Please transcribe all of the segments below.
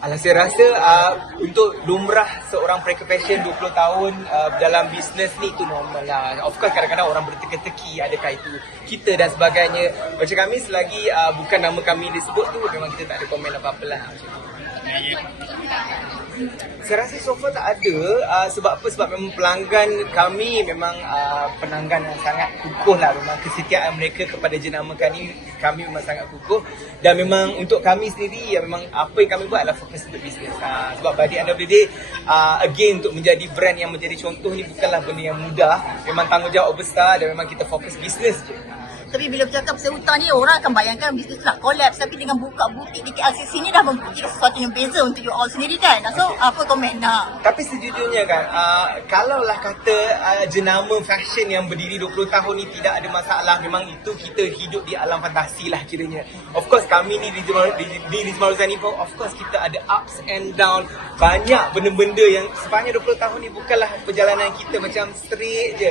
Alah, saya rasa uh, untuk lumrah seorang prekar fashion 20 tahun uh, dalam bisnes ni itu normal lah. Of course kadang-kadang orang berteka-teki adakah itu kita dan sebagainya. Macam kami selagi uh, bukan nama kami disebut tu memang kita tak ada komen apa-apa lah. Saya rasa so far tak ada uh, sebab apa? Sebab memang pelanggan kami memang uh, pelanggan yang sangat kukuh lah. Memang kesetiaan mereka kepada jenama kami kami memang sangat kukuh. Dan memang untuk kami sendiri ya memang apa yang kami buat adalah fokus untuk bisnes. Uh, sebab by the end of the day uh, again untuk menjadi brand yang menjadi contoh ni bukanlah benda yang mudah. Memang tanggungjawab besar dan memang kita fokus bisnes je Tapi bila bercakap pasal hutang ni orang akan bayangkan bisnes tu nak collapse tapi dengan buka butik di KLCC ni dah membuktikan sesuatu yang beza untuk you all sendiri kan. So apa komen nak? Tapi sejujurnya kan, uh, kalaulah kata uh, jenama fashion yang berdiri 20 tahun ni tidak ada masalah, memang itu kita hidup di alam fantasi lah kiranya. Of course kami ni di di Rizmal Ruzani pun, of course kita ada ups and down. Banyak benda-benda yang sepanjang 20 tahun ni bukanlah perjalanan kita macam straight je.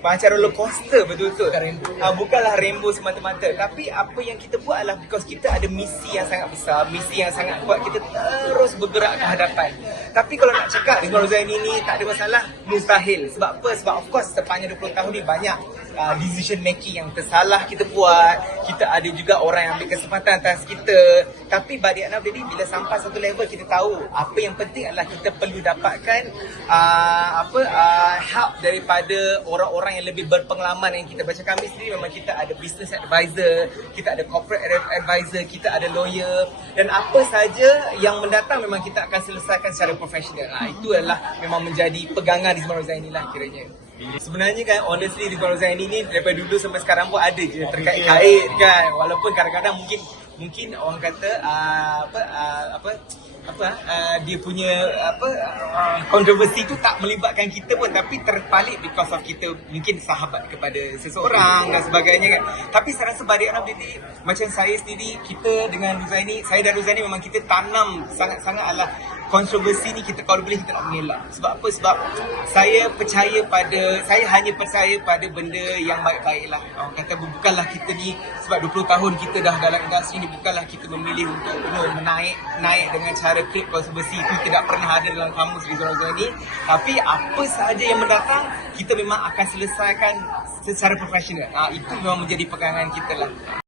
Macam roller coaster betul-betul uh, Bukanlah rainbow semata-mata. Tapi apa yang kita buat adalah Because kita ada misi yang sangat besar Misi yang sangat kuat Kita terus bergerak ke hadapan. Tapi kalau nak cakap Rizwan Rozaini ni tak ada masalah Mustahil. Sebab apa? Sebab of course sepanjang 20 tahun ni banyak uh, Decision making yang tersalah kita buat Kita ada juga orang yang ambil kesempatan atas kita Tapi of the day Bila sampai satu level kita tahu Apa yang penting adalah kita perlu dapatkan uh, Apa uh, Help daripada orang-orang yang lebih berpengalaman yang kita baca kami sendiri memang kita ada business advisor, kita ada corporate ad- advisor, kita ada lawyer dan apa saja yang mendatang memang kita akan selesaikan secara profesional. Ha, itu adalah memang menjadi pegangan Rizman Rozaini lah kiranya. Sebenarnya kan honestly Rizman Rozaini ni daripada dulu sampai sekarang pun ada je terkait-kait kan. Walaupun kadang-kadang mungkin mungkin orang kata uh, apa uh, apa apa uh, dia punya apa kontroversi tu tak melibatkan kita pun. Tapi terpalit because of kita mungkin sahabat kepada seseorang dan sebagainya kan. Tapi saya rasa pada anak jadi macam saya sendiri kita dengan Ruzaini saya dan Ruzaini memang kita tanam sangat-sangat adalah kontroversi ni kita kalau boleh kita nak mengelak. Sebab apa? Sebab saya percaya pada saya hanya percaya pada benda yang baik-baik lah. Orang kata bukanlah kita ni sebab 20 tahun kita dah dalam industri ni bukanlah kita memilih untuk you know, menaik naik dengan cara create kontroversi itu tidak pernah ada dalam kamus Rizal Razal ni. Tapi apa sahaja yang mendatang kita memang akan selesaikan secara profesional. Ha, itu memang menjadi pegangan kita lah